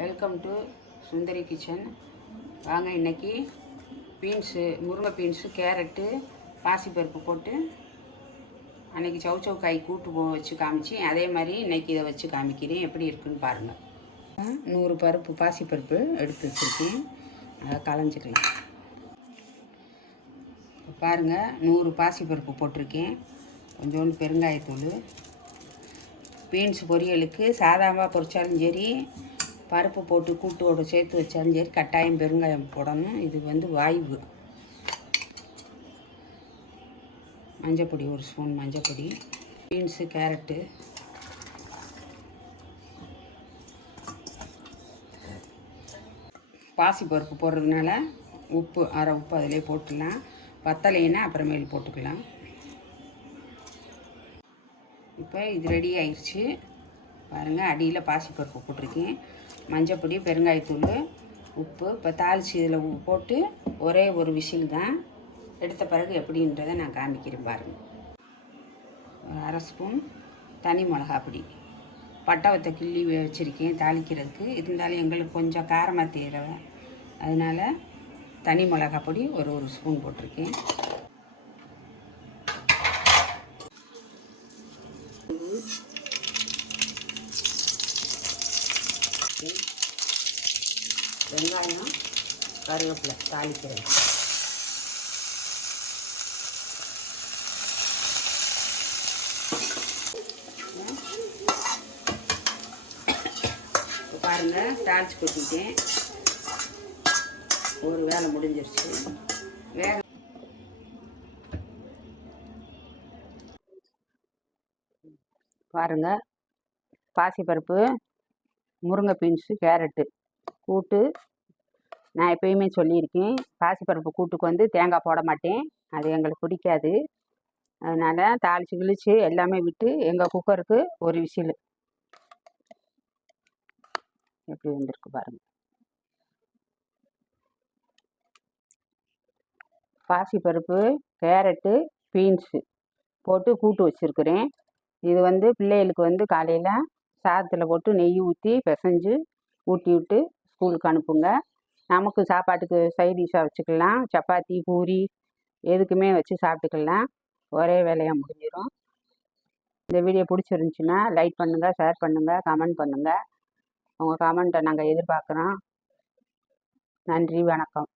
Welcome to Sundari kitchen வாங்க இன்னைக்கு beans முருங்கை பீன்ஸு கேரட்டு பாசிப்பருப்பு போட்டு அன்னைக்கு சவு சவு காய் கூட்டு போ வச்சு காமிச்சு அதே மாதிரி இன்றைக்கி இதை வச்சு காமிக்கிறேன். எப்படி இருக்குன்னு பாருங்கள் நூறு பருப்பு பாசிப்பருப்பு எடுத்து வச்சுருக்கேன். அதை களைஞ்சிக்கலாம். பாருங்கள் நூறு பாசிப்பருப்பு போட்டிருக்கேன். கொஞ்சோண்டு பெருங்காயத்தூள். பீன்ஸ் பொரியலுக்கு சாதாமாக பொரிச்சாலும் சரி பருப்பு போட்டு கூட்டோடு சேர்த்து வச்சாலும் சரி கட்டாயம் பெருங்காயம் போடணும். இது வந்து வாய்வு. மஞ்சப்பொடி ஒரு ஸ்பூன் மஞ்சப்பொடி பீன்ஸு கேரட்டு. பாசி பருப்பு போடுறதுனால உப்பு அரை உப்பு அதிலே போட்டுடலாம் பத்தலைன்னா அப்புறமேல் போட்டுக்கலாம். இப்போ இது ரெடி ஆயிடுச்சு பாருங்கள் அடியில் பாசிப்பருப்பு போட்டிருக்கேன். மஞ்சப்பொடி பெருங்காயத்தூள் உப்பு. இப்போ தாளித்து இதில் போட்டு ஒரே ஒரு விசில் தான் எடுத்த பிறகு எப்படின்றதை நான் காமிக்கிறேன் பாருங்கள் ஒரு அரை ஸ்பூன் தனி மிளகா பொடி. பட்டவத்தை கிள்ளி வச்சுருக்கேன் தாளிக்கிறதுக்கு. இருந்தாலும் எங்களுக்கு கொஞ்சம் காரமாக தேவை. அதனால் தனி மிளகா பொடி ஒரு ஒரு ஸ்பூன் போட்டிருக்கேன். வெங்காயம் கருவேப்பிலை தாளிக்கிறேன். இப்போ பாருங்கள் தாளிச்சு கொட்டிட்டேன் ஒரு வேலை முடிஞ்சிருச்சு. வேக பாருங்கள் பாசிப்பருப்பு முருங்கை பீன்ஸு கேரட்டு கூட்டு. நான் எப்பயுமே சொல்லியிருக்கேன் பாசிப்பருப்பு கூட்டுக்கு வந்து தேங்காய் போட மாட்டேன். அது எங்களுக்கு பிடிக்காது. அதனால் தாளித்து கிழிச்சு எல்லாமே விட்டு எங்கள் குக்கருக்கு ஒரு விசில். எப்படி வந்திருக்கு பாருங்கள் பாசிப்பருப்பு கேரட்டு பீன்ஸு போட்டு கூட்டு வச்சுருக்குறேன். இது வந்து பிள்ளைகளுக்கு வந்து காலையில் சாதத்தில் போட்டு நெய் ஊற்றி பிசைஞ்சு ஊட்டி விட்டு ஸ்கூலுக்கு அனுப்புங்க. நமக்கு சாப்பாட்டுக்கு சைட் டிஷ்ஷாக வச்சுக்கலாம். சப்பாத்தி பூரி எதுக்குமே வச்சு சாப்பிட்டுக்கலாம். ஒரே வேலையாக முடிஞ்சிடும் இந்த வீடியோ பிடிச்சிருந்துச்சின்னா லைக் பண்ணுங்கள் ஷேர் பண்ணுங்கள் கமெண்ட் பண்ணுங்கள் உங்கள் கமெண்ட்டை நாங்கள் எதிர்பார்க்குறோம். நன்றி வணக்கம்.